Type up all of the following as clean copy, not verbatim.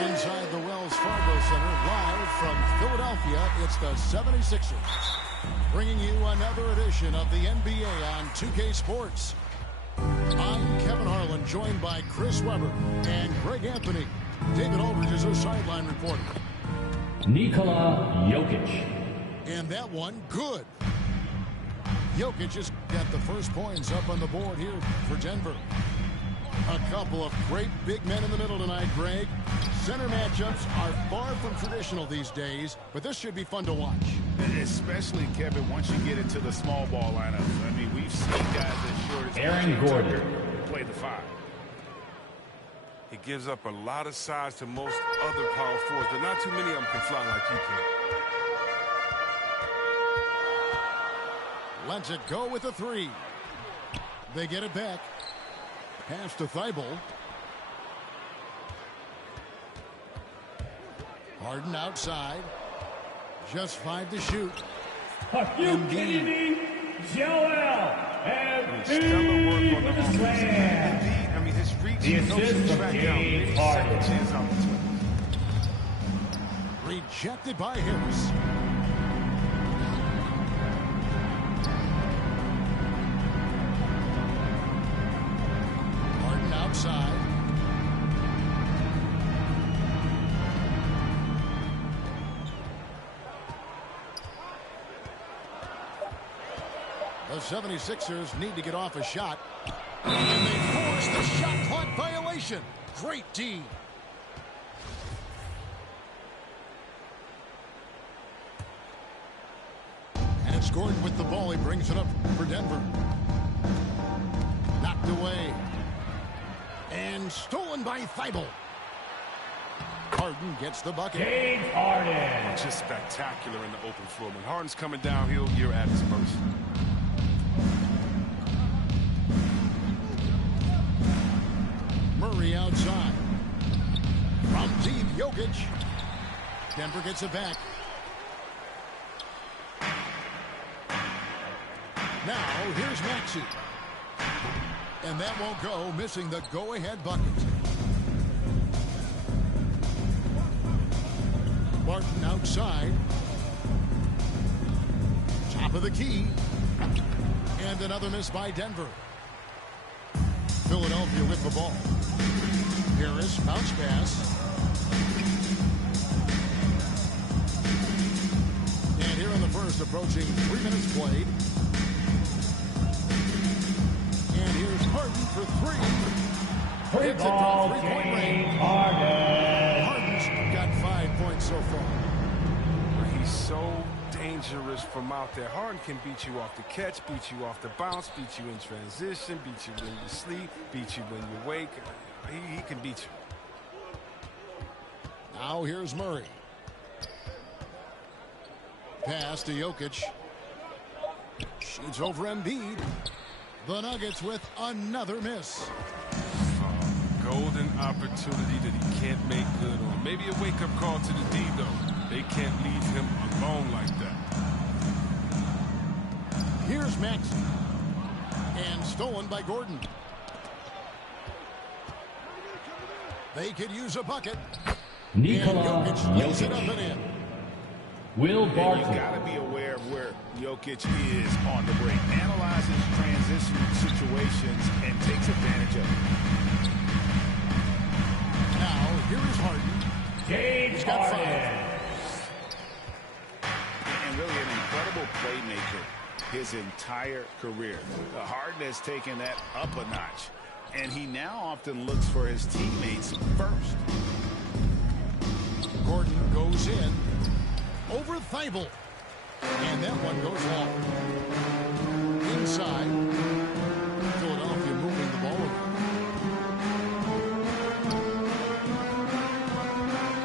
Inside the Wells Fargo Center, live from Philadelphia, it's the 76ers. Bringing you another edition of the NBA on 2K Sports. I'm Kevin Harlan, joined by Chris Webber and Greg Anthony. David Aldridge is our sideline reporter. Nikola Jokic. And that one, good. Jokic just got the first points up on the board here for Denver. A couple of great big men in the middle tonight, Greg. Center matchups are far from traditional these days, but this should be fun to watch. Especially, Kevin, once you get into the small ball lineups. I mean, we've seen guys as short as Aaron Gordon play the five. He gives up a lot of size to most other power forwards, but not too many of them can fly like he can. Lets it go with a three. They get it back. Pass to Thibault. Harden outside. Just 5 to shoot. Are you kidding me? Joel Stellar work on the with a offense. slam. I mean, his reach The knows assist to from track down James any Harden. second chance opportunity. Rejected by Harris. Harden outside. The 76ers need to get off a shot. And they force the shot clock violation. Great D. And it's Gordon with the ball. He brings it up for Denver. Knocked away. And stolen by Thibault. Harden gets the bucket. James Harden. Just spectacular in the open floor. When Harden's coming downhill, you're at his mercy. Murray outside. From deep, Jokic. Denver gets it back. Now, here's Maxey. And that won't go, missing the go-ahead bucket. Martin outside. Top of the key. And another miss by Denver. Philadelphia with the ball. Harris, bounce pass. And here in the first, approaching 3 minutes played. And here's Harden for three. Free Hits ball, it from three-point range. James Harden. Harden's got 5 points so far. He's so dangerous from out there. Harden can beat you off the catch, beat you off the bounce, beat you in transition, beat you when you sleep, beat you when you wake. He can beat you. Now here's Murray. Pass to Jokic. Shoots over Embiid. The Nuggets with another miss. Golden opportunity that he can't make good on. Maybe a wake-up call to the D, though. They can't leave him alone like that. Here's Maxey. And stolen by Gordon. They could use a bucket. Nikola And Jokic lays it up Jokic. and in. Will And you Barton. got to be aware of where Jokic is on the break. Analyzes transition situations and takes advantage of it. Now, here is Harden. James He's got Harden. 5. And really an incredible playmaker. his entire career. Harden has taken that up a notch, and he now often looks for his teammates first. Gordon goes in over Thibault, and that one goes long. Inside, Philadelphia moving the ball around.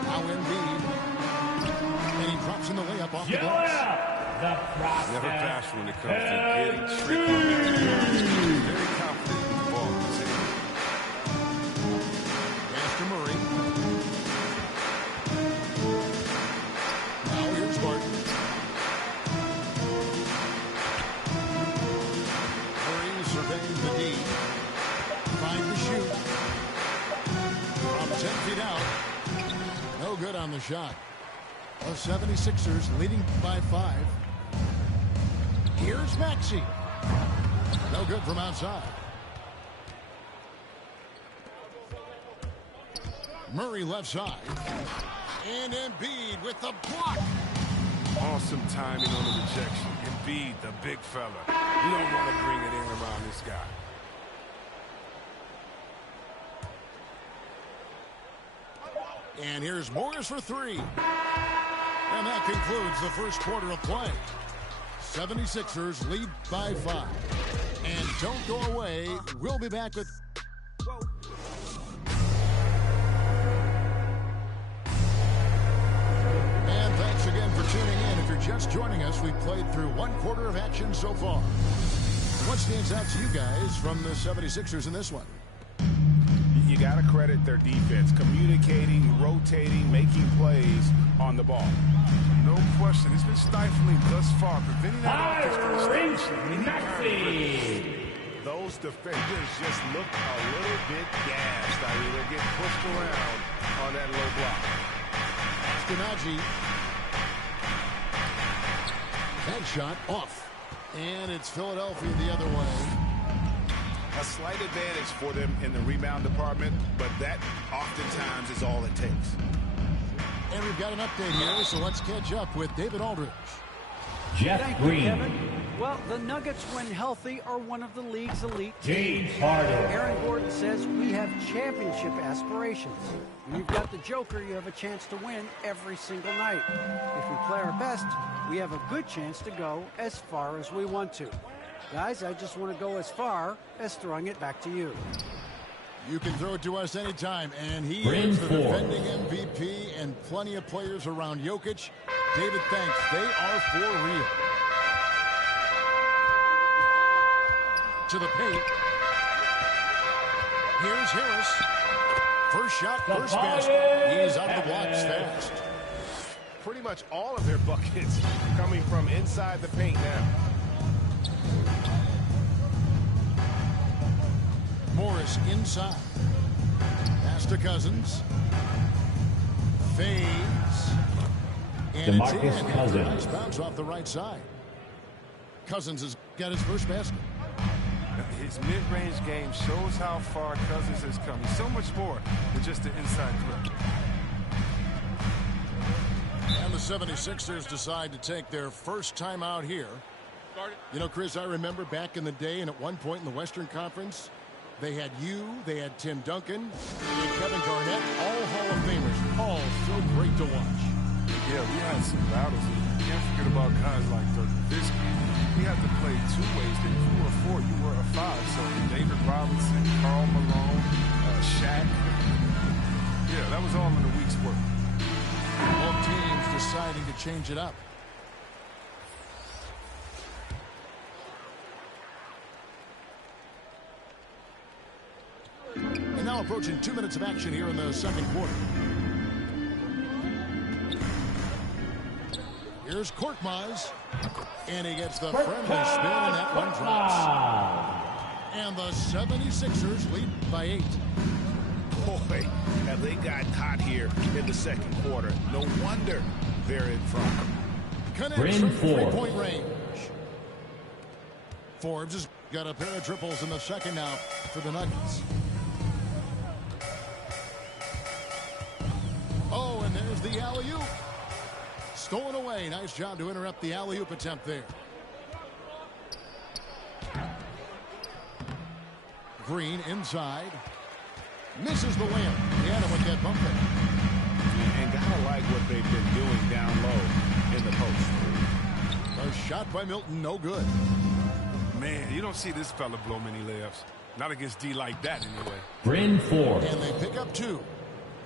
Now Embiid, and he drops in the layup off the glass. Never pass when it comes to getting tricked on that. Very confident with the ball in his hand. Pass to Murray. Now here's Martin. Murray surveying the D. Trying to shoot. From 10 feet out. No good on the shot. The 76ers leading by 5. Here's Maxey. No good from outside. Murray left side. And Embiid with the block. Awesome timing on the rejection. Embiid, the big fella. You don't want to bring it in around this guy. And here's Morris for 3. And that concludes the first quarter of play. 76ers lead by 5. And don't go away. We'll be back with... And thanks again for tuning in. If you're just joining us, we've played through one quarter of action so far. What stands out to you guys from the 76ers in this one? You got to credit their defense, communicating, rotating, making plays on the ball. No question. It's been stifling thus far, preventing that offense from Tyrese establishing Maxey. Those defenders just look a little bit gassed. I mean, they're getting pushed around on that low block. Askenazi. That shot off. And it's Philadelphia the other way. A slight advantage for them in the rebound department, but that oftentimes is all it takes. And we've got an update here, so let's catch up with David Aldridge. Jeff Thank you, Green. Kevin. Well, the Nuggets, when healthy, are one of the league's elite teams. James Harden. Aaron Gordon says we have championship aspirations. When you've got the Joker, you have a chance to win every single night. If we play our best, we have a good chance to go as far as we want to. Guys, I just want to go as far as throwing it back to you. You can throw it to us anytime, and he Bryn is the Forbes. defending MVP and plenty of players around Jokic. David, thanks. They are for real. To the paint. Here's Harris. First shot, first basket. He's out of the blocks fast. Pretty much all of their buckets coming from inside the paint now. Morris inside. Pass to Cousins. Fades. And DeMarcus it's in. Cousins. Nice bounce off the right side. Cousins has got his first basket. His mid-range game shows how far Cousins has come. He's so much more than just an inside threat. And the 76ers decide to take their first time out here. You know, Chris, I remember back in the day, and at one point in the Western Conference, they had you, they had Tim Duncan, they had Kevin Garnett, all Hall of Famers, all so great to watch. Yeah, we had some battles. You can't forget about guys like Dirk Nowitzki. We had to play two ways. If you were a 4, you were a 5. So David Robinson, Karl Malone, Shaq. Yeah, that was all in a week's work. Both teams deciding to change it up. And now approaching 2 minutes of action here in the second quarter. Here's Korkmaz. And he gets the friendly spin, and that one drops. And the 76ers lead by 8. Boy, have they gotten hot here in the second quarter. No wonder they're in front. Connects Bryn from Forbes. three-point range. Forbes has got a pair of triples in the second now for the Nuggets. Oh, and there's the alley-oop. Stolen away. Nice job to interrupt the alley-oop attempt there. Green inside. Misses the layup. He had him with that bump fake. And gotta like what they've been doing down low in the post. A shot by Milton, no good. Man, you don't see this fella blow many layups. Not against D like that, anyway. Bryn Forbes. And they pick up 2.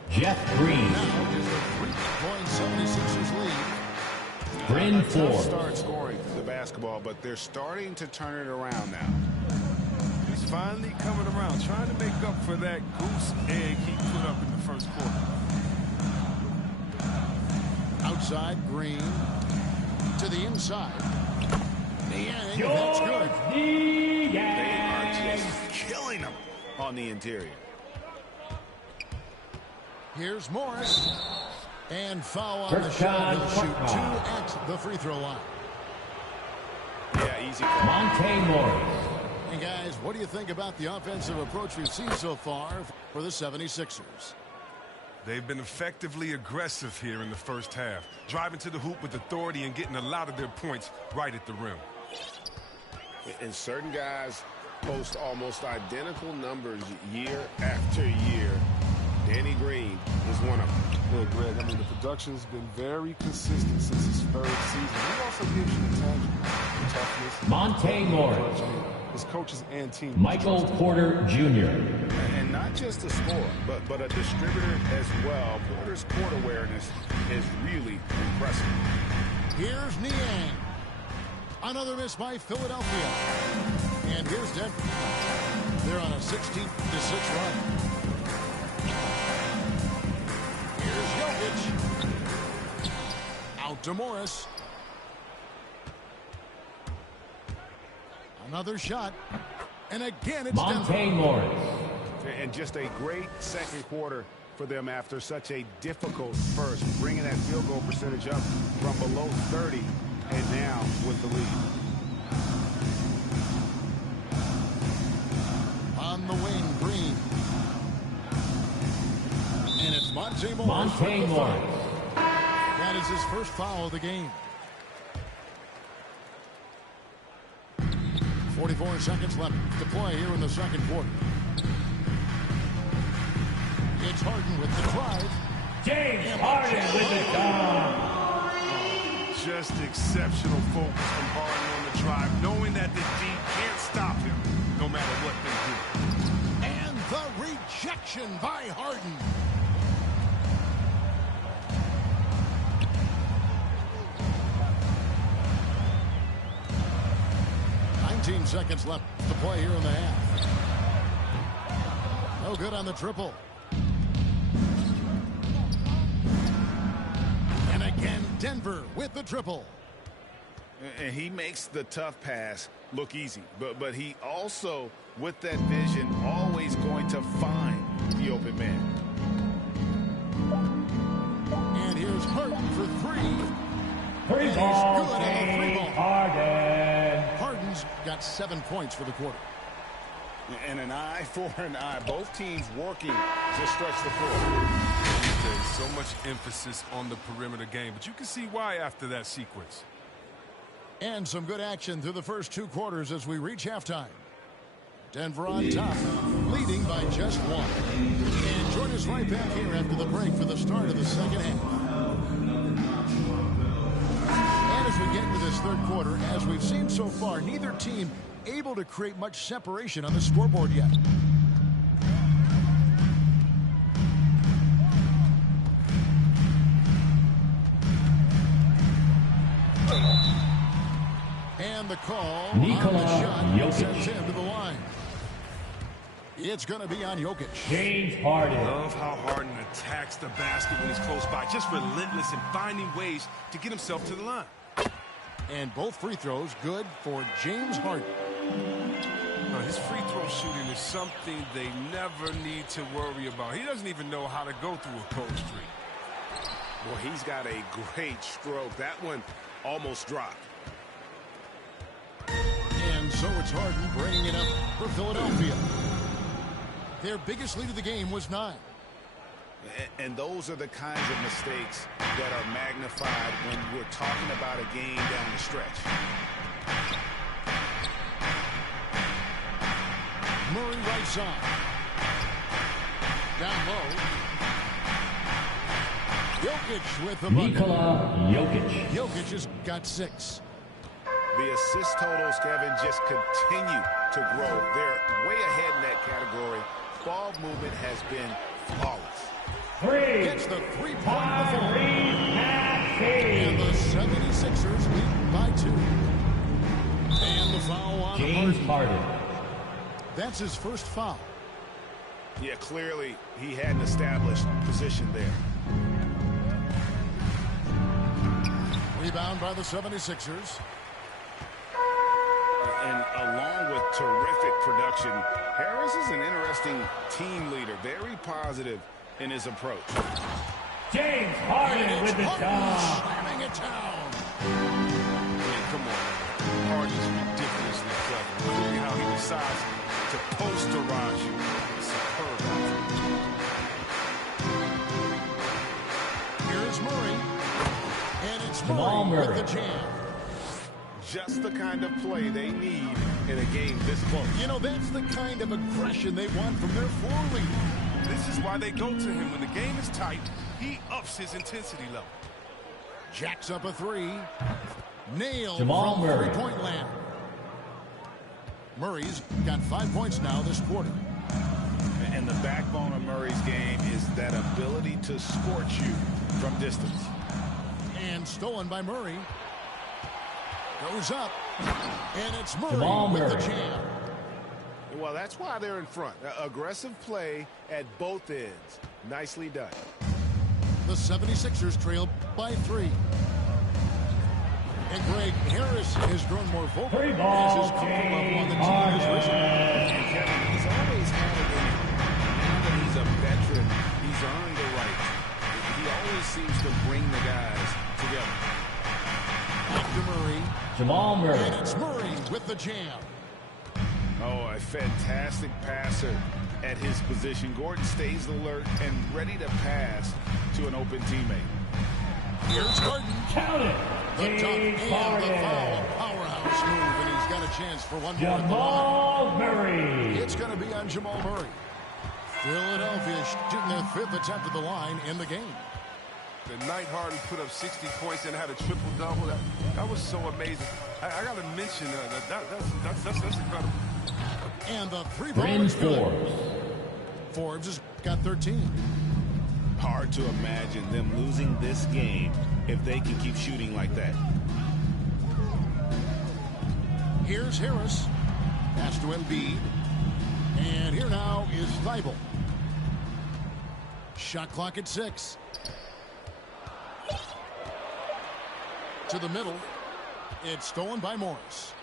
Jeff Green. Now is a 3-point 76ers lead. Bryn Tough Forbes. start scoring the basketball, but they're starting to turn it around now. He's finally coming around, trying to make up for that goose egg he put up in the first quarter. Outside, Green. To the inside. Niang, that's good. They are just killing them on the interior. Here's Morris. And foul on the First shot. shot, He'll shoot 2 Parker. at the free throw line. Yeah, easy call. Monte Morris. And guys, what do you think about the offensive approach we've seen so far for the 76ers? They've been effectively aggressive here in the first half, driving to the hoop with authority and getting a lot of their points right at the rim. And certain guys post almost identical numbers year after year. Danny Green is one of them. Yeah, Greg, I mean, the production's been very consistent since his third season. He also gives you the tangible toughness. Monte Morris. His coaches and team. Michael Porter Jr. And not just a scorer, but a distributor as well. Porter's court awareness is really impressive. Here's Niang. Another miss by Philadelphia. And here's Denver. They're on a 16-6 run. Here's Jokic. Out to Morris. Another shot. And again, it's Monte Denver. Morris. And just a great second quarter for them after such a difficult first, bringing that field goal percentage up from below 30 and now with the lead. On the wing, Green. And it's Monte Morris. Monte Morris. That is his first foul of the game. 44 seconds left to play here in the second quarter. It's Harden with the drive. James Harden with the dunk. Just exceptional focus from Harden on the drive, knowing that the D can't stop him, no matter what they do. And the rejection by Harden. Seconds left to play here in the half. No good on the triple. And again, Denver with the triple. And he makes the tough pass look easy. But he also, with that vision, always going to find the open man. And here's Harden for 3. Three ball, James Harden. Harden's got 7 points for the quarter. And an eye for an eye. Both teams working to stretch the floor. There's so much emphasis on the perimeter game, but you can see why after that sequence. And some good action through the first 2 quarters as we reach halftime. Denver on top, leading by just 1. And join us right back here after the break for the start of the second half. As we get into this third quarter, as we've seen so far, neither team able to create much separation on the scoreboard yet. And the call Nikola on the shot Jokic. sends him to the line. It's going to be on Jokic. James Harden. Love how Harden attacks the basket when he's close by. Just relentless in finding ways to get himself to the line. And both free throws good for James Harden. Now, his free throw shooting is something they never need to worry about. He doesn't even know how to go through a cold streak. Well, he's got a great stroke. That one almost dropped. And so it's Harden bringing it up for Philadelphia. Their biggest lead of the game was 9. And those are the kinds of mistakes that are magnified when we're talking about a game down the stretch. Murray right side. Down low. Jokic with the bucket. Nikola Jokic. Jokic has got 6. The assist totals, Kevin, just continue to grow. They're way ahead in that category. Ball movement has been flawless. 3. Gets the 3-point before. Tyrese And the Maxey. 76ers lead by 2. And the foul on James Harden. That's his first foul. Yeah, clearly he had an established position there. Rebound by the 76ers. And along with terrific production, Harris is an interesting team leader. Very positive in his approach. James Harden with the dunk. Slamming it down. Man, come on. Harden's ridiculously clever. Including how he decides to posterize you. Superb athlete. Here's Murray. And it's Jamal Murray Murray. with the jam. Just the kind of play they need in a game this close. You know, that's the kind of aggression they want from their floor leader. This is why they go to him. When the game is tight, he ups his intensity level. Jacks up a 3. Nailed Jamal from Murray. three-point land. Murray's got 5 points now this quarter. And the backbone of Murray's game is that ability to scorch you from distance. And stolen by Murray. Goes up. And it's Murray Jamal with the Murray. jam. Well, that's why they're in front. Aggressive play at both ends. Nicely done. The 76ers trail by 3. And Greg Harris has grown more vocal Three as ball, his comfort level on the James team has risen. Harden. And Kevin, he's always had it in him. Now that he's a veteran, he's earned the right. He always seems to bring the guys together. After Murray. Jamal And Murray. it's Murray with the jam. Oh, a fantastic passer at his position. Gordon stays alert and ready to pass to an open teammate. Here's Harden. Count it. The dunk James and the Harden. foul. Powerhouse move, and he's got a chance for one more at the line. Jamal Murray. It's going to be on Jamal Murray. Philadelphia shooting their 5th attempt at the line in the game. The night Harden put up 60 points and had a triple-double, that was so amazing. I got to mention that's incredible. And the 3-ball Bryn is good. Forbes. Forbes has got 13. Hard to imagine them losing this game if they can keep shooting like that. Here's Harris. Pass to Embiid. And here now is Thibault. Shot clock at 6. To the middle. It's stolen by Morris.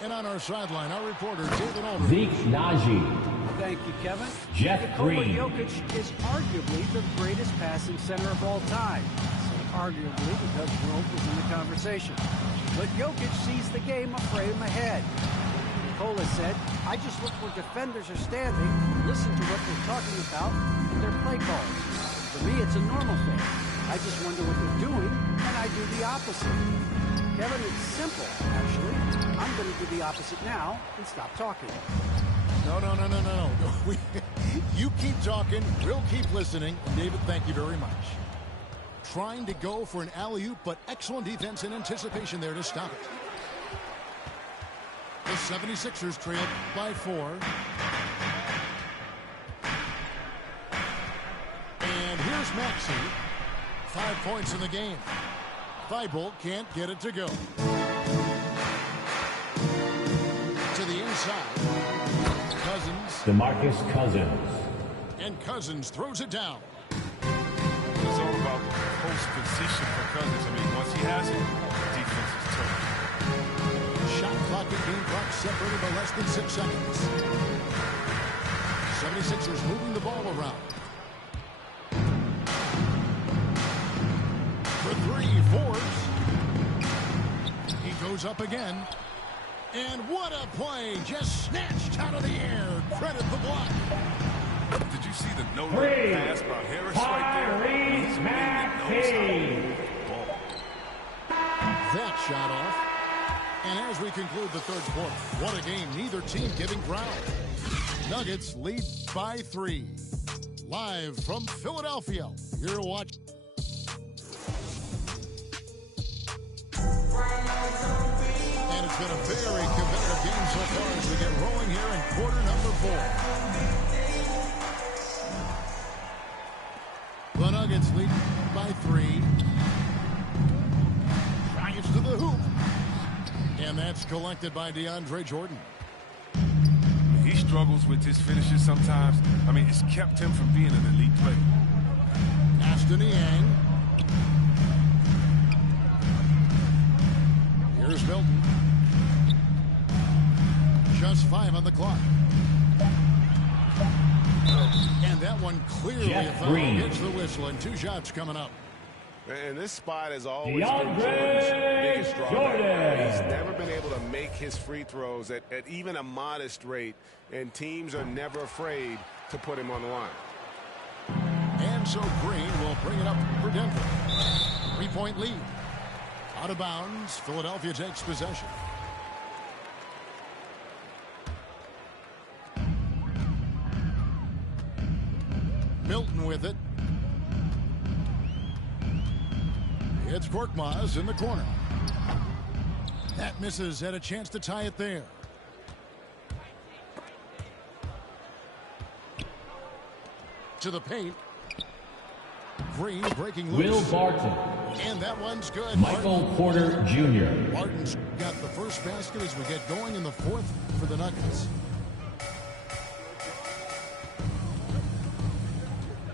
And on our sideline, our reporter, David Aldridge. Zeke Naji. Thank you, Kevin. Jeff Nikola Green. Jokic is arguably the greatest passing center of all time. So arguably because Wilt was in the conversation. But Jokic sees the game a frame ahead. Nikola said, I just look where defenders are standing, listen to what they're talking about, and their play calls. For me, it's a normal thing. I just wonder what they're doing, and I do the opposite. Kevin, it's simple, actually. I'm going to do the opposite now and stop talking. No. You keep talking. We'll keep listening. David, thank you very much. Trying to go for an alley-oop, but excellent defense and anticipation there to stop it. The 76ers trail by 4. And here's Maxey. 5 points in the game. Thibault can't get it to go. To the inside. Cousins. DeMarcus Cousins. And Cousins throws it down. It's all about post position for Cousins. I mean, once he has it, defense is tough. Shot clock and game clock separated by less than 6 seconds. 76ers moving the ball around. For 3, Forbes. He goes up again. And what a play. Just snatched out of the air. Credit the block. Did you see the no-look Three. pass by Harris right there? Tyrese He's a man that knows how to Maxey. move the ball. That shot off. And as we conclude the third quarter, what a game. Neither team giving ground. Nuggets lead by 3. Live from Philadelphia, you're to watch. And it's been a very competitive game so far as we get rolling here in quarter number 4. The Nuggets lead by 3. Drives to the hoop. And that's collected by DeAndre Jordan. He struggles with his finishes sometimes. I mean, it's kept him from being an elite player. Aston Yang. Here's Milton. Just 5 on the clock. And that one clearly a foul. Gets the whistle and 2 shots coming up. And this spot has always been DeAndre Jordan's biggest drawback. Jordan. He's never been able to make his free throws at even a modest rate, and teams are never afraid to put him on the line. And so Green will bring it up for Denver. 3-point lead. Out of bounds. Philadelphia takes possession. Milton with it. It's Korkmaz in the corner. That misses. Had a chance to tie it there. To the paint. Green breaking loose. Will Barton. And that one's good. Michael Porter Jr. Martin's got the first basket as we get going in the 4th for the Nuggets.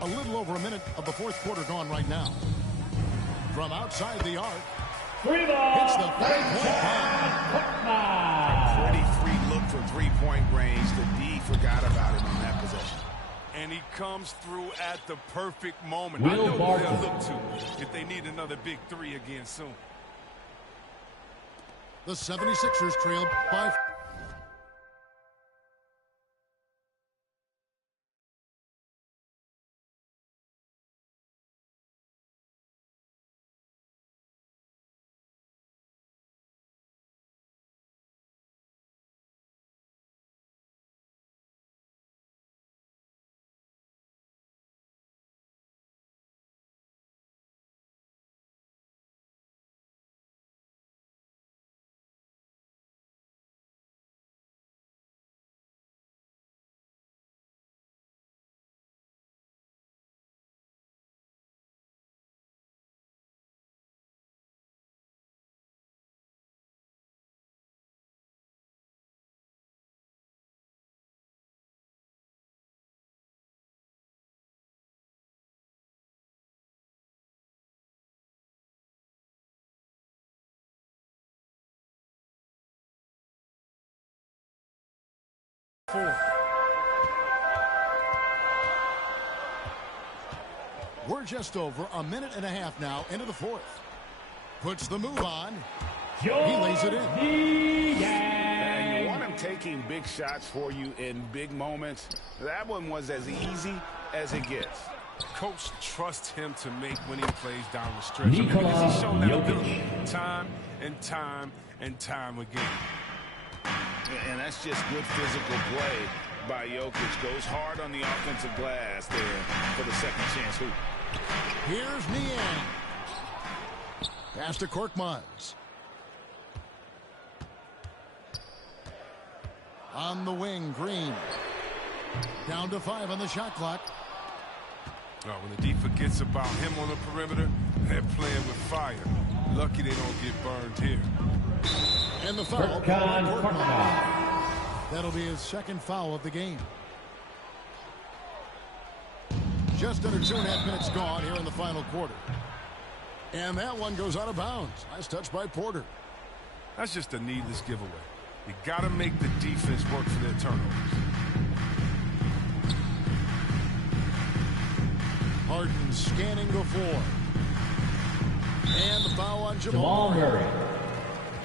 A little over a minute of the 4th quarter gone right now. From outside the arc. Free ball. Hits the 3-point line. Pretty free look for 3-point range. The D forgot about him on that possession. And he comes through at the perfect moment. Will I know who Barton. they'll look to if they need another big 3 again soon. The 76ers trail by. We're just over a minute and a half now into the 4th. Puts the move on. He lays it in. And you want him taking big shots for you in big moments. That one was as easy as it gets. Coach trusts him to make winning plays down the stretch. Nikola Because he's shown that Jokic. ability time and time and time again. And that's just good physical play by Jokic. Goes hard on the offensive glass there for the second chance hoop. Here's Niang. Pass to Korkmaz. On the wing, Green. Down to 5 on the shot clock. Oh, when the D forgets about him on the perimeter, they're playing with fire. Lucky they don't get burned here. And the foul. Furkan Korkmaz. Korkmaz. That'll be his second foul of the game. Just under 2.5 minutes gone here in the final quarter. And that one goes out of bounds. Nice touch by Porter. That's just a needless giveaway. You got to make the defense work for their turnovers. Harden scanning the floor. And the foul on Jamal Murray.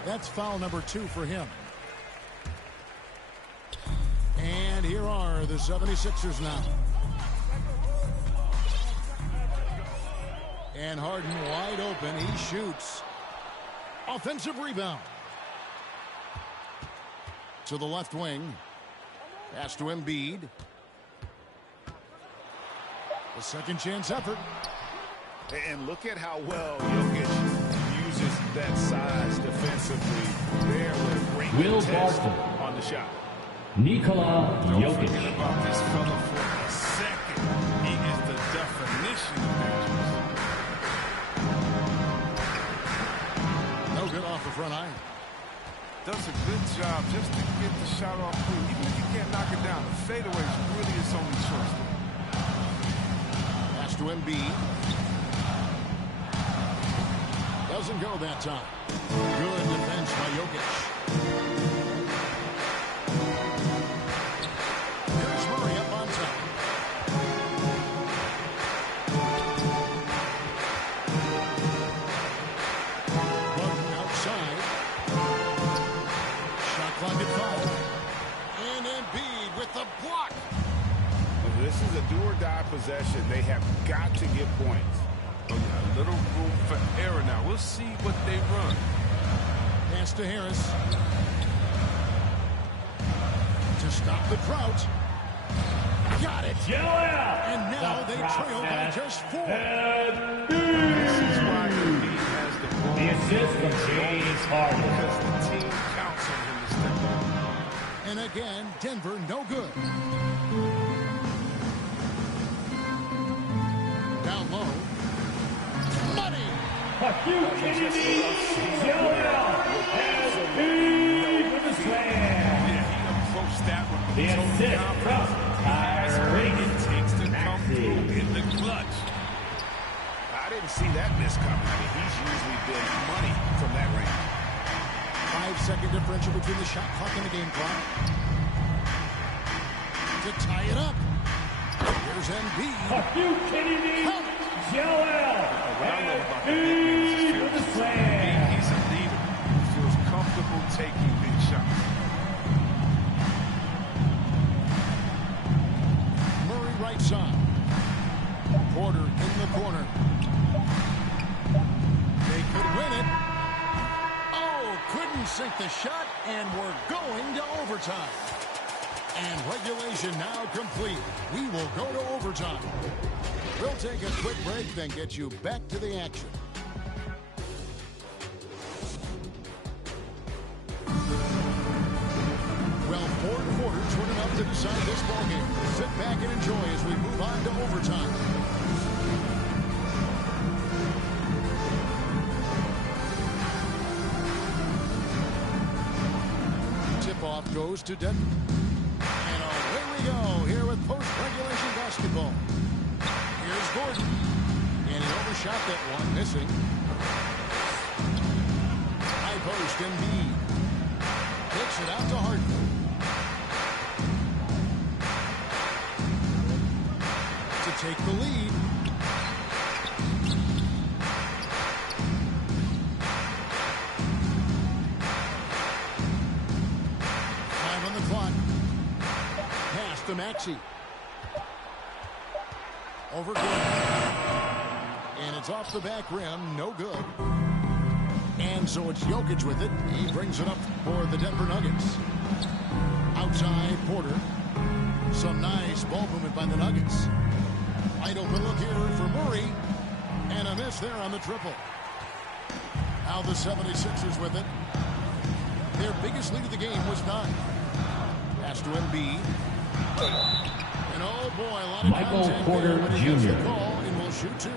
That's foul number 2 for him. And here are the 76ers now. And Harden wide open. He shoots. Offensive rebound. To the left wing. Pass to Embiid. A second chance effort. And look at how well Jokic uses that size defensively. There with great Will contest Barton. on the shot. Nikola Don't Jokic. forget about this fella for a second. He is the definition of dangerous. No good off the front iron. Does a good job just to get the shot off clean. Even if you can't knock it down, the fadeaway is really his only choice. Pass to Embiid. Doesn't go that time. Good defense by Jokic. Here's Murray up on top. Button outside. Shot clock at 5. And Embiid with the block. This is a do-or-die possession. They have got to get points. Oh, yeah, a little room for error now. We'll see what they run. Pass to Harris. To stop the drought. Got it. Joel. And now they trail by just 4. This is why Embiid has the ball. The assist from James Harden. Because the team counts on him to step up. And again, Denver no good. Down low. Money. Are you kidding me? Joel Embiid with the slam. Yeah, he approached that one with The total assist confidence. from That's what it Tyrese takes to come through Maxey. in the clutch. I didn't see that miss coming. I mean, he's usually been money from that range. 5-second differential between the shot clock and the game clock. To tie it up. Here's Embiid. Are you kidding me? Count it. Joel What I love about the big man is his Embiid with the fearlessness. slam. He's a leader. He feels comfortable taking big shots. Murray right side. Porter in the corner. They could win it. Oh, couldn't sink the shot, and we're going to overtime. And regulation now complete. We will go to overtime. We'll take a quick break, then get you back to the action. Well, 4 quarters weren't enough to decide this ballgame. Sit back and enjoy as we move on to overtime. Tip-off goes to Denver. And away we go here with post-regulation basketball. Here's Gordon. And he overshot that one, missing. High post, Embiid. Takes it out to Harden. To take the lead. Time on the clock. Pass to Maxey. Over Gordon. And it's off the back rim. No good. And so it's Jokic with it. He brings it up for the Denver Nuggets. Outside Porter. Some nice ball movement by the Nuggets. Wide open look here for Murray. And a miss there on the triple. Now the 76ers with it. Their biggest lead of the game was 9. Pass to Embiid. And oh boy, a lot of Michael contact Porter there, but he gets the Jr. call and will shoot 2.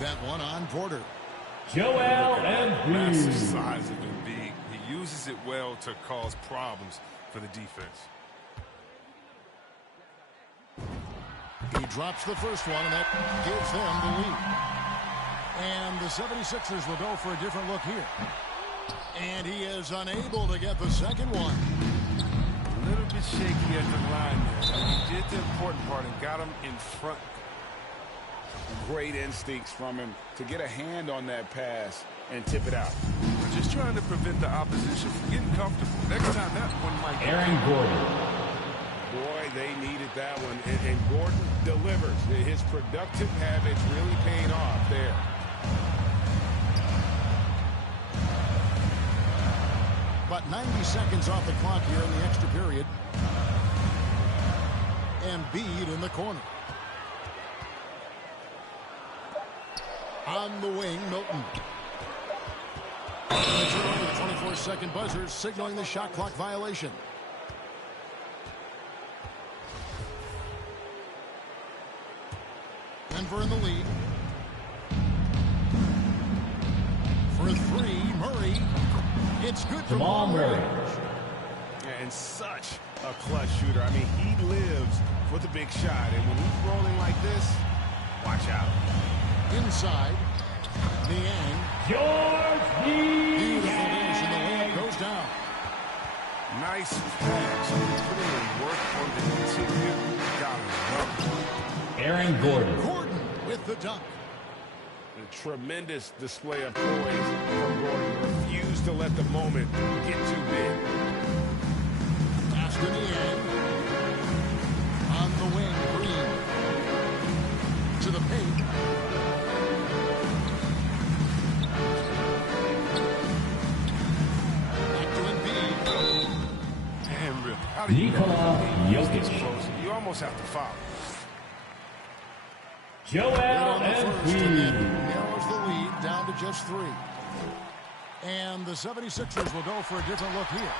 That one on Porter. Joel Massive Embiid. size of Embiid. He uses it well to cause problems for the defense. He drops the first one, and that gives them the lead. And the 76ers will go for a different look here. And he is unable to get the second one. A little bit shaky at the line there. He did the important part and got him in front. Great instincts from him to get a hand on that pass and tip it out. Just trying to prevent the opposition from getting comfortable. Next time that one might get Aaron Gordon. Boy, they needed that one. And Gordon delivers. His productive habits really paying off there. But 90 seconds off the clock here in the extra period. Embiid in the corner. On the wing, Milton. The 24-second buzzer signaling the shot clock violation. Denver in the lead. For three, Murray. It's good for Jamal Murray. And such a clutch shooter. I mean, he lives for the big shot. And when he's rolling like this, watch out. Inside, Niang. George Beautiful Niang. dish, and the layup goes down. Nice pass. Putting in work on the interior. Got it. Aaron Gordon. Gordon with the dunk. A tremendous display of poise from Gordon. Refused to let the moment get too big. Pass to Niang. On the wing, Green. To the paint. Back to Embiid. Damn, real. How do you Nikola this Jokic. close? You almost have to foul. Joel On the first, and it Embiid. narrows the lead down to just 3. And the 76ers will go for a different look here.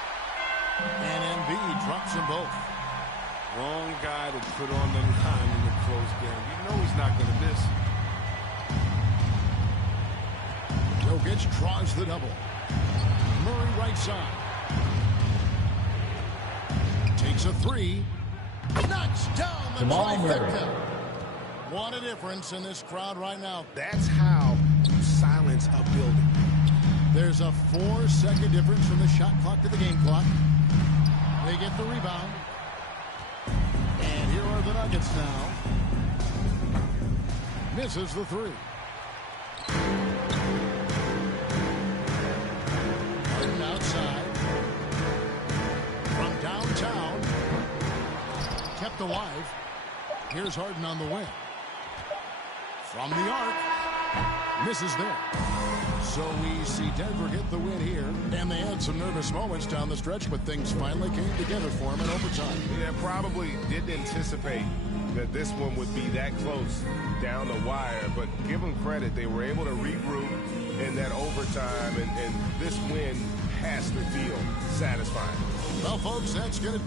And Embiid drops them both. Wrong guy to put on the line in the close game. You know he's not going to miss. Jokic draws the double. Murray right side. Takes a 3. Knocks down the Jamal trifecta. What a difference in this crowd right now. That's how you silence a building. There's a 4-second difference from the shot clock to the game clock. They get the rebound. And here are the Nuggets now. Misses the 3. Harden outside. From downtown. Kept alive. Here's Harden on the wing. From the arc. Misses there. So we see Denver get the win here, and they had some nervous moments down the stretch, but things finally came together for them in overtime. Yeah, probably didn't anticipate that this one would be that close down the wire, but give them credit. They were able to regroup in that overtime, and this win has to feel satisfying. Well, folks, that's going to